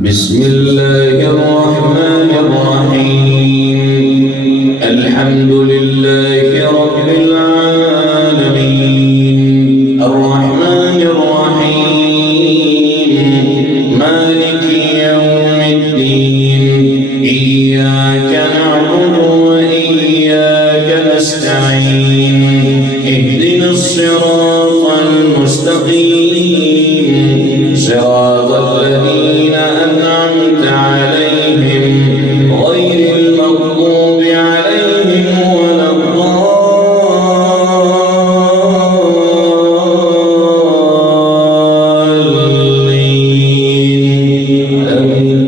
بسم الله الرحمن الرحيم الحمد لله رب العالمين الرحمن الرحيم مالك يوم الدين إياك نعبد وإياك نستعين اهدنا الصراط المستقيم صراط الذين أنعمت عليهم غير المغضوب عليهم ولا الضالين آمين.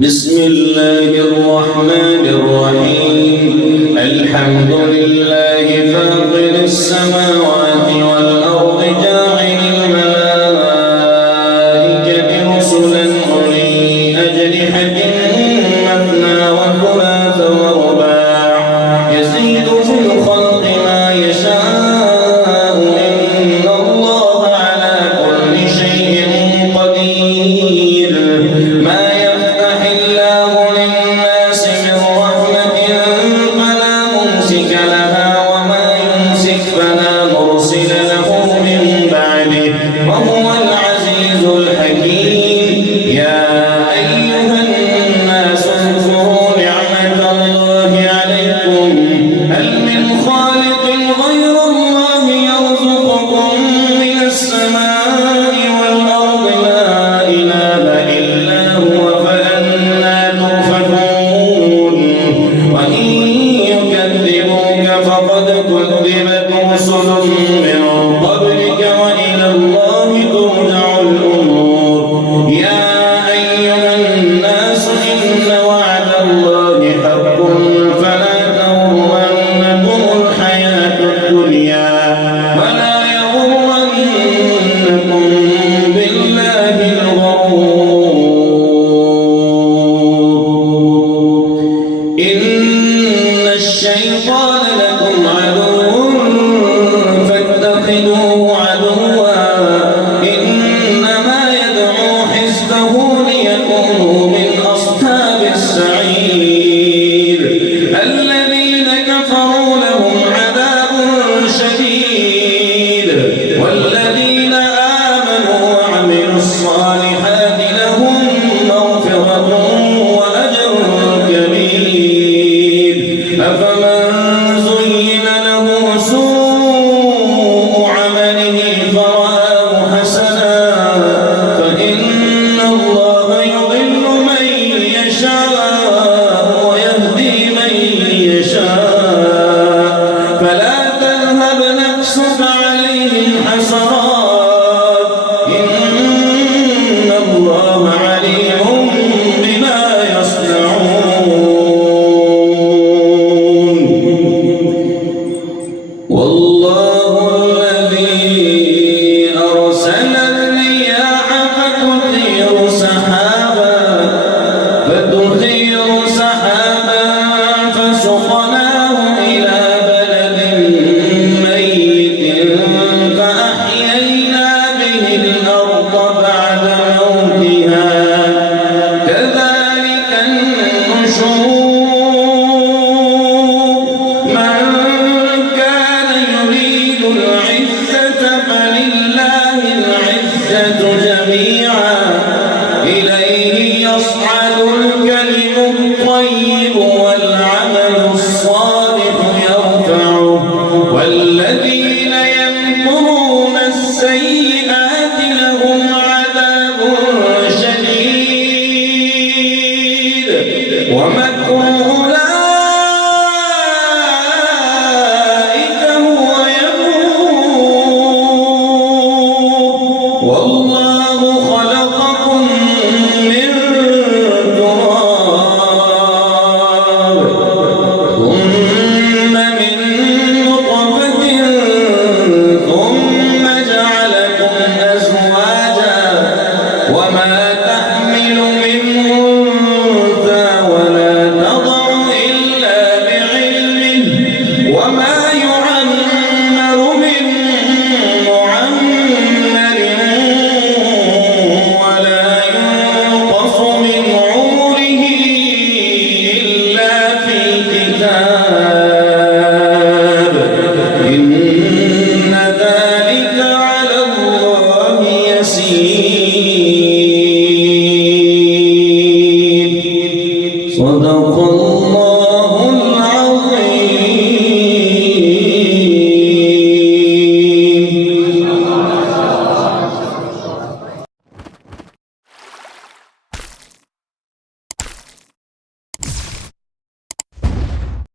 بسم الله الرحمن الرحيم الحمد لله فاطر السماوات والأرض جاعل الملائكة رسلا أولي أجنحة مثنى وثلاث ورباع يزيد في الخلق ما يشاء إن الله على كل شيء قدير ما يفتح الله للناس من رحمة فلا ممسك لها وما يمسك فلا مرسل له من بعده وهو العزيز الحكيم يا أيها الناس اذكروا نعمة الله عليكم هل من خالق غير الله يرزقكم من السماء والأرض لا إله إلا هو فأنى تؤفكون وإن يكذبوك فقد كذبت رسل من قبلك وإلى الله ترجع الأمور يا أيها الناس إن وعد الله حق فلا تغرنكم الحياة الدنيا ولا يغرنكم بالله الغرور إن الشيطان لكم عدو فاتخذوه عدوا إنما يدعو حزبه ليكونوا من أصحاب السعير الذين كفروا لهم عذاب شديد والذين آمنوا وعملوا الصالحات لهم مغفرة وأجر كبير أفمن زين له سوء عمله فرآه حسنا فإن الله يضل من يشاء ويهدي من يشاء فلا تذهب نفسك عليهم حسرات إن الله عليم بما يصنعون والله الذي أرسل الرياح فتثير سحابا فسقناه إلى بلد ميت فأحيينا به الأرض بعد موتها كذلك النشور من كان يريد العزة فلله العزة جميعا إليه يصعد الكلم الطيب والعمل الصالح يرفعه والذين يمكرون السيئات لهم عذاب شديد ومكر أولئك هو يبور والله خلقكم من تراب ثم من نطفة صدق